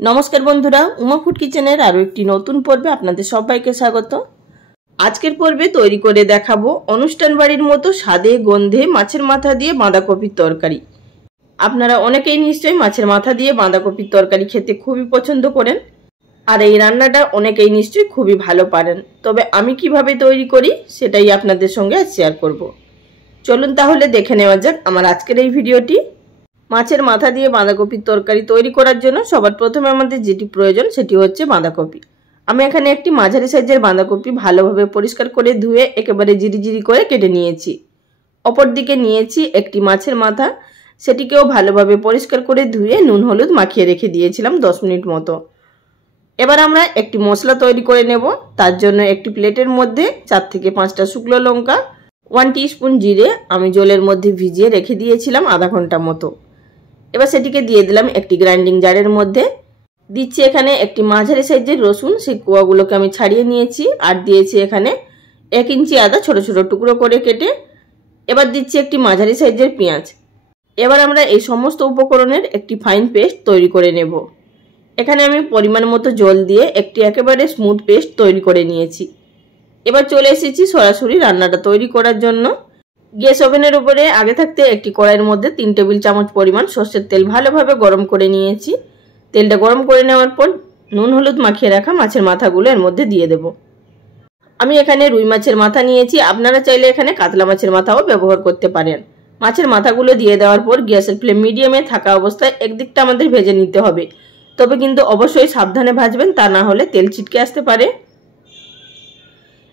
নমস্কার বন্ধুরা, উমা ফুড কিচেনের আরো একটি নতুন পর্বে আপনাদের সবাইকে স্বাগত। আজকের পর্বে তৈরি করে দেখাবো অনুষ্ঠান বাড়ির মতো স্বাদে গন্ধে মাছের মাথা দিয়ে বাঁধাকপির তরকারি। আপনারা অনেকেই নিশ্চয়ই মাছের মাথা দিয়ে বাঁধাকপির তরকারি খেতে খুবই পছন্দ করেন, আর এই রান্নাটা অনেকেই নিশ্চয়ই খুবই ভালো পারেন। তবে আমি কিভাবে তৈরি করি সেটাই আপনাদের সঙ্গে শেয়ার করব। চলুন তাহলে দেখে নেওয়া যাক আমার আজকের এই ভিডিওটি। মাছের মাথা দিয়ে বাঁধাকপির তরকারি তৈরি করার জন্য সবার প্রথমে আমাদের যেটি প্রয়োজন সেটি হচ্ছে বাঁধাকপি। আমি এখানে একটি মাঝারি সাইজের বাঁধাকপি ভালোভাবে পরিষ্কার করে ধুয়ে একেবারে জিরি করে কেটে নিয়েছি। অপরদিকে নিয়েছি একটি মাছের মাথা, সেটিকেও ভালোভাবে পরিষ্কার করে ধুয়ে নুন হলুদ মাখিয়ে রেখে দিয়েছিলাম 10 মিনিট মতো। এবার আমরা একটি মশলা তৈরি করে নেব। তার জন্য একটি প্লেটের মধ্যে 4 থেকে 5টা শুকনো লঙ্কা, 1 টিস্পুন জিরে আমি জলের মধ্যে ভিজিয়ে রেখে দিয়েছিলাম আধা ঘন্টা মতো। এবার সেটিকে দিয়ে দিলাম একটি গ্রাইন্ডিং জারের মধ্যে। দিচ্ছি এখানে একটি মাঝারি সাইজের রসুন, সেই কোয়াগুলোকে আমি ছাড়িয়ে নিয়েছি। আর দিয়েছি এখানে 1 ইঞ্চি আদা ছোট ছোট টুকরো করে কেটে। এবার দিচ্ছি একটি মাঝারি সাইজের পেঁয়াজ। এবার আমরা এই সমস্ত উপকরণের একটি ফাইন পেস্ট তৈরি করে নেব। এখানে আমি পরিমাণ মতো জল দিয়ে একটি একেবারে স্মুথ পেস্ট তৈরি করে নিয়েছি। এবার চলে এসেছি সরাসরি রান্নাটা তৈরি করার জন্য। গ্যাস ওভেনের উপরে আগে থাকতে একটি কড়াইয়ের মধ্যে 3 টেবিল চামচ পরিমাণ সর্ষের তেল ভালোভাবে গরম করে নিয়েছি। তেলটা গরম করে নেওয়ার পর নুন হলুদ মাখিয়ে রাখা মাছের মাথাগুলো এর মধ্যে দিয়ে দেব। আমি এখানে রুই মাছের মাথা নিয়েছি, আপনারা চাইলে এখানে কাতলা মাছের মাথাও ব্যবহার করতে পারেন। মাছের মাথাগুলো দিয়ে দেওয়ার পর গ্যাসের ফ্লেম মিডিয়ামে থাকা অবস্থায় একদিকটা আমাদের ভেজে নিতে হবে। তবে কিন্তু অবশ্যই সাবধানে ভাজবেন, তা না হলে তেল ছিটকে আসতে পারে।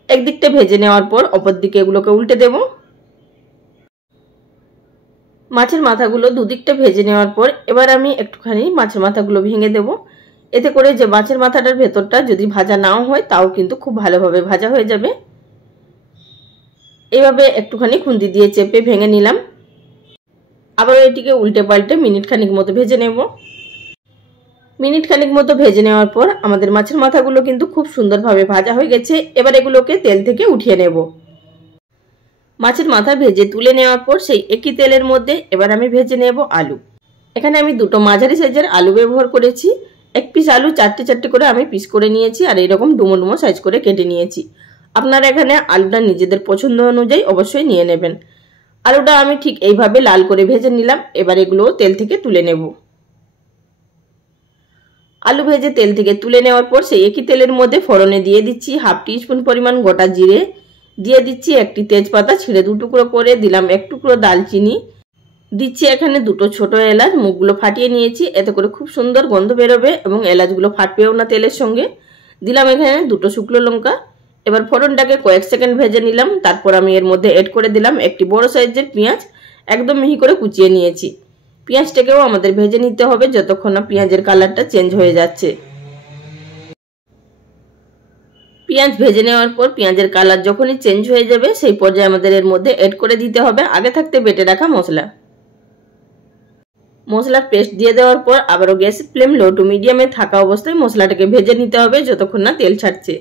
একদিকটা ভেজে নেওয়ার পর অপর দিকে এগুলোকে উল্টে দেব। মাছের মাথাগুলো দুদিকটা ভেজে নেওয়ার পর এবার আমি একটুখানি মাছের মাথাগুলো ভেঙে দেব। এতে করে যে মাছের মাথাটার ভেতরটা যদি ভাজা নাও হয় তাও কিন্তু খুব ভালোভাবে ভাজা হয়ে যাবে। এইভাবে একটুখানি খুন্তি দিয়ে চেপে ভেঙে নিলাম। আবার এটিকে উল্টে পাল্টে মিনিট খানিক মতো ভেজে নেব। মিনিট খানিক মতো ভেজে নেওয়ার পর আমাদের মাছের মাথাগুলো কিন্তু খুব সুন্দরভাবে ভাজা হয়ে গেছে। এবার এগুলোকে তেল থেকে উঠিয়ে নেব। মাছের মাথা ভেজে তুলে নেওয়ার পর সেই একই তেলের মধ্যে এবার আমি ভেজে নেব আলু। এখানে আমি দুটো মাঝারি সাইজের আলু ব্যবহার করেছি। 1 পিস আলু 4টে করে আমি পিস করে নিয়েছি, আর এইরকম ডুমো ডুমো সাইজ করে কেটে নিয়েছি। আপনারা এখানে আলুটা নিজেদের পছন্দ অনুযায়ী অবশ্যই নিয়ে নেবেন। আলুটা আমি ঠিক এইভাবে লাল করে ভেজে নিলাম। এবার এগুলো তেল থেকে তুলে নেব। আলু ভেজে তেল থেকে তুলে নেওয়ার পর সেই একই তেলের মধ্যে ফোড়নে দিয়ে দিচ্ছি 1/2 টিস্পুন পরিমাণ গোটা জিরে, দিয়ে দিচ্ছি একটি তেজপাতা ছিঁড়ে 2 টুকরো করে, দিলাম 1 টুকরো দালচিনি, দিচ্ছি এখানে 2টো ছোট এলাচ মুখগুলো ফাটিয়ে নিয়েছি, এতে করে খুব সুন্দর গন্ধ বেরোবে এবং এলাচগুলো ফাটবেও না তেলের সঙ্গে। দিলাম এখানে 2টো শুকনো লঙ্কা। এবার ফোড়নটাকে কয়েক সেকেন্ড ভেজে নিলাম। তারপর আমি এর মধ্যে এড করে দিলাম একটি বড় সাইজের পেঁয়াজ, একদম মিহি করে কুচিয়ে নিয়েছি। পেঁয়াজটাকেও আমাদের ভেজে নিতে হবে যতক্ষণ না পেঁয়াজের কালারটা চেঞ্জ হয়ে যাচ্ছে। পেঁয়াজ ভেজে নেওয়ার পর পেঁয়াজের কালার যখনই চেঞ্জ হয়ে যাবে সেই পর্যায়ে আমাদের এর মধ্যে এড করে দিতে হবে আগে থাকতে বেটে রাখা মশলার পেস্ট দিয়ে দেওয়ার পর আবারও গ্যাসের ফ্লেম লো টু মিডিয়ামে থাকা অবস্থায় মশলাটাকে ভেজে নিতে হবে যতক্ষণ না তেল ছাড়ছে।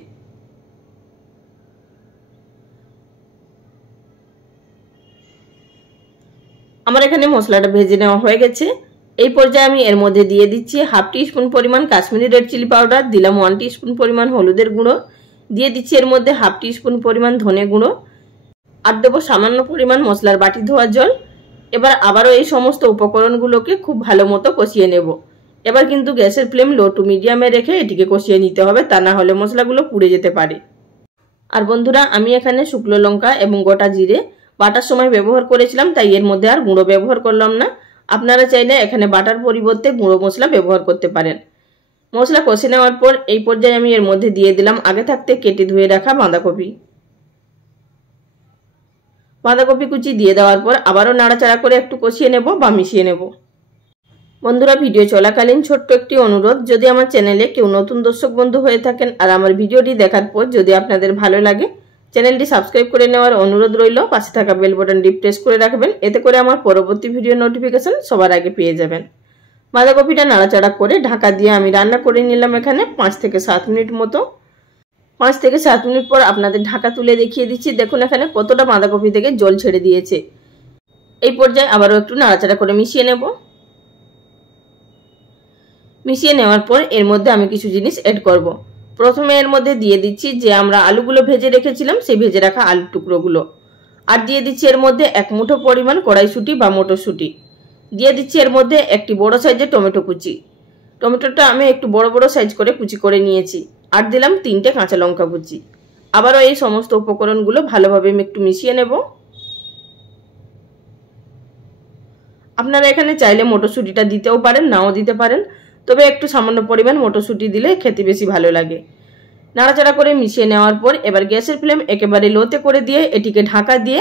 আমার এখানে মশলাটা ভেজে নেওয়া হয়ে গেছে। এই পর্যায়ে আমি এর মধ্যে দিয়ে দিচ্ছি 1/2 টিস্পুন পরিমাণ কাশ্মীরি রেড চিলি পাউডার, দিলাম 1 টিস্পুন পরিমাণ হলুদের গুঁড়ো, দিয়ে দিচ্ছি এর মধ্যে 1/2 টিস্পুন পরিমাণ ধনে গুঁড়ো, আর দেবো সামান্য পরিমাণ মশলার বাটি ধোয়া জল। এবার আবারও এই সমস্ত উপকরণগুলোকে খুব ভালো মতো কষিয়ে নেব। এবার কিন্তু গ্যাসের ফ্লেম লো টু মিডিয়ামে রেখে এটিকে কষিয়ে নিতে হবে, তা না হলে মশলাগুলো পুড়ে যেতে পারে। আর বন্ধুরা, আমি এখানে শুকনো লঙ্কা এবং গোটা জিরে বাটার সময় ব্যবহার করেছিলাম, তাই এর মধ্যে আর গুঁড়ো ব্যবহার করলাম না। আপনারা চাইলে এখানে বাটার পরিবর্তে গুঁড়ো মশলা ব্যবহার করতে পারেন। মশলা কষে নেওয়ার পর এই পর্যায়ে আমি এর মধ্যে দিয়ে দিলাম আগে থাকতে কেটে ধুয়ে রাখা বাঁধাকপি কুচি দিয়ে দেওয়ার পর আবারও নাড়াচাড়া করে একটু কষিয়ে নেব বা মিশিয়ে নেব। বন্ধুরা, ভিডিও চলাকালীন ছোট্ট একটি অনুরোধ, যদি আমার চ্যানেলে কেউ নতুন দর্শক বন্ধু হয়ে থাকেন আর আমার ভিডিওটি দেখার পর যদি আপনাদের ভালো লাগে, চ্যানেলটি সাবস্ক্রাইব করে নেওয়ার অনুরোধ রইল। পাশে থাকা বেল বাটনটি প্রেস করে রাখবেন, এতে করে আমার পরবর্তী ভিডিও নোটিফিকেশন সবার আগে পেয়ে যাবেন। বাঁধাকপিটা নাড়াচাড়া করে ঢাকা দিয়ে আমি রান্না করে নিলাম এখানে 5 থেকে 7 মিনিট মতো। 5 থেকে 7 মিনিট পর আপনাদের ঢাকা তুলে দেখিয়ে দিচ্ছি। দেখুন এখানে কতটা বাঁধাকপি থেকে জল ছেড়ে দিয়েছে। এই পর্যায়ে আবারও একটু নাড়াচাড়া করে মিশিয়ে নেব। মিশিয়ে নেওয়ার পর এর মধ্যে আমি কিছু জিনিস অ্যাড করব। প্রথমে এর মধ্যে দিয়ে দিচ্ছি যে আমরা আলুগুলো ভেজে রেখেছিলাম সেই ভেজে রাখা আলুর টুকরোগুলো। আর দিয়ে দিচ্ছি এর মধ্যে 1 মুঠো পরিমাণ কড়াইশুঁটি বা মটরশুঁটি। দিয়ে দিচ্ছি এর মধ্যে একটি বড় সাইজের টমেটো কুচি। টমেটোটা আমি একটু বড় বড় সাইজ করে কুচি করে নিয়েছি। আর দিলাম 3টে কাঁচা লঙ্কা কুচি। আবারও এই সমস্ত উপকরণগুলো ভালোভাবে একটু মিশিয়ে নেব। আপনারা এখানে চাইলে মটরশুঁটিটা দিতেও পারেন, নাও দিতে পারেন, তবে একটু সামান্য পরিমাণ মটরশুঁটি দিলে খেতে বেশি ভালো লাগে। নাড়াচাড়া করে মিশিয়ে নেওয়ার পর এবার গ্যাসের ফ্লেম একেবারে লোতে করে দিয়ে এটিকে ঢাকা দিয়ে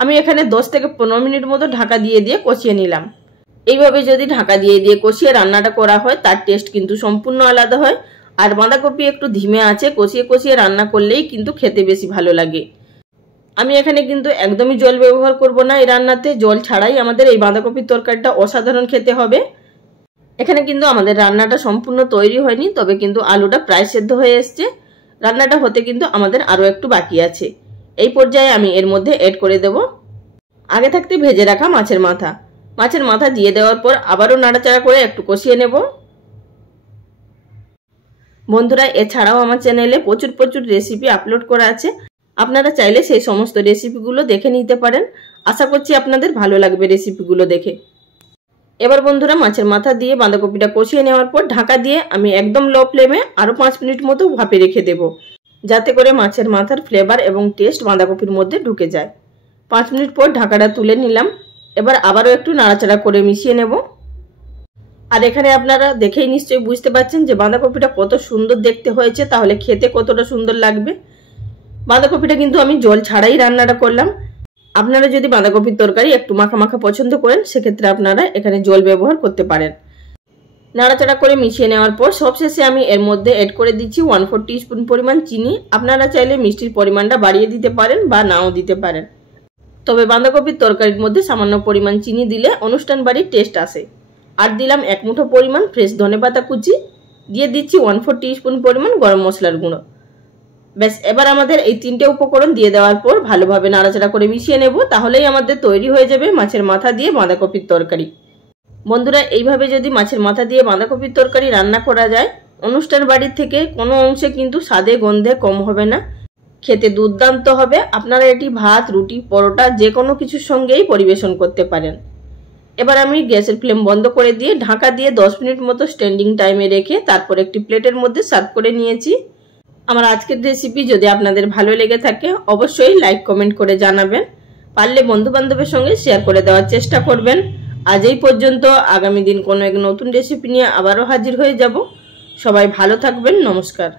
আমি এখানে 10 থেকে 15 মিনিট মতো ঢাকা দিয়ে কষিয়ে নিলাম। এইভাবে যদি ঢাকা দিয়ে কষিয়ে রান্নাটা করা হয় তার টেস্ট কিন্তু সম্পূর্ণ আলাদা হয়। আর বাঁধাকপি একটু ধিমে আছে কষিয়ে কষিয়ে রান্না করলেই কিন্তু খেতে বেশি ভালো লাগে। আমি এখানে কিন্তু একদমই জল ব্যবহার করব না এই রান্নাতে, জল ছাড়াই আমাদের এই বাঁধাকপির তরকারিটা অসাধারণ খেতে হবে। এখানে কিন্তু আমাদের রান্নাটা সম্পূর্ণ তৈরি হয়নি, তবে কিন্তু আলুটা প্রায় সেদ্ধ হয়ে এসছে। রান্নাটা হতে কিন্তু আমাদের আরও একটু বাকি আছে। এই পর্যায়ে আমি এর মধ্যে অ্যাড করে দেব আগে থাকতে ভেজে রাখা মাছের মাথা। মাছের মাথা দিয়ে দেওয়ার পর আবারও নাড়াচাড়া করে একটু কষিয়ে নেব। বন্ধুরা, এছাড়াও আমার চ্যানেলে প্রচুর রেসিপি আপলোড করা আছে, আপনারা চাইলে সেই সমস্ত রেসিপিগুলো দেখে নিতে পারেন। আশা করছি আপনাদের ভালো লাগবে রেসিপিগুলো দেখে। এবার বন্ধুরা, মাছের মাথা দিয়ে বাঁধাকপিটা কষিয়ে নেওয়ার পর ঢাকা দিয়ে আমি একদম লো ফ্লেমে আরও 5 মিনিট মতো ভাপে রেখে দেব, যাতে করে মাছের মাথার ফ্লেভার এবং টেস্ট বাঁধাকপির মধ্যে ঢুকে যায়। 5 মিনিট পর ঢাকাটা তুলে নিলাম। এবার আবারও একটু নাড়াচাড়া করে মিশিয়ে নেব। আর এখানে আপনারা দেখেই নিশ্চয়ই বুঝতে পারছেন যে বাঁধাকপিটা কত সুন্দর দেখতে হয়েছে, তাহলে খেতে কতটা সুন্দর লাগবে। বাঁধাকপিটা কিন্তু আমি জল ছাড়াই রান্নাটা করলাম। আপনারা যদি বাঁধাকপির তরকারি একটু মাখা মাখা পছন্দ করেন সেক্ষেত্রে আপনারা এখানে জল ব্যবহার করতে পারেন। নাড়াচাড়া করে মিশিয়ে নেওয়ার পর সবশেষে আমি এর মধ্যে অ্যাড করে দিচ্ছি 1/4 টিস্পুন পরিমাণ চিনি। আপনারা চাইলে মিষ্টির পরিমাণটা বাড়িয়ে দিতে পারেন বা নাও দিতে পারেন, তবে বাঁধাকপির তরকারির মধ্যে সামান্য পরিমাণ চিনি দিলে অনুষ্ঠান বাড়ির টেস্ট আসে। আর দিলাম 1 মুঠো পরিমাণ ফ্রেশ ধনেপাতা কুচি। দিয়ে দিচ্ছি 1/4 টিস্পুন পরিমাণ গরম মশলার গুঁড়ো। ব্যাস, এবার আমাদের এই 3টে উপকরণ দিয়ে দেওয়ার পর ভালোভাবে নাড়াচাড়া করে মিশিয়ে নেব, তাহলেই আমাদের তৈরি হয়ে যাবে মাছের মাথা দিয়ে বাঁধাকপির তরকারি। বন্ধুরা, এইভাবে যদি মাছের মাথা দিয়ে বাঁধাকপির তরকারি রান্না করা যায়, অনুষ্ঠান বাড়ির থেকে কোনো অংশে কিন্তু স্বাদে গন্ধে কম হবে না, খেতে দুর্দান্ত হবে। আপনারা এটি ভাত, রুটি, পরোটা যে কোনো কিছুর সঙ্গেই পরিবেশন করতে পারেন। এবার আমি গ্যাসের ফ্লেম বন্ধ করে দিয়ে ঢাকা দিয়ে 10 মিনিট মতো স্ট্যান্ডিং টাইমে রেখে তারপর একটি প্লেটের মধ্যে সার্ভ করে নিয়েছি। আমার আজকের রেসিপি যদি আপনাদের ভালো লেগে থাকে অবশ্যই লাইক কমেন্ট করে জানাবেন, পারলে বন্ধু বান্ধবের সঙ্গে শেয়ার করে দেওয়ার চেষ্টা করবেন। আজ এই পর্যন্ত, আগামী দিন কোনো এক নতুন রেসিপি নিয়ে আবারও হাজির হয়ে যাব। সবাই ভালো থাকবেন, নমস্কার।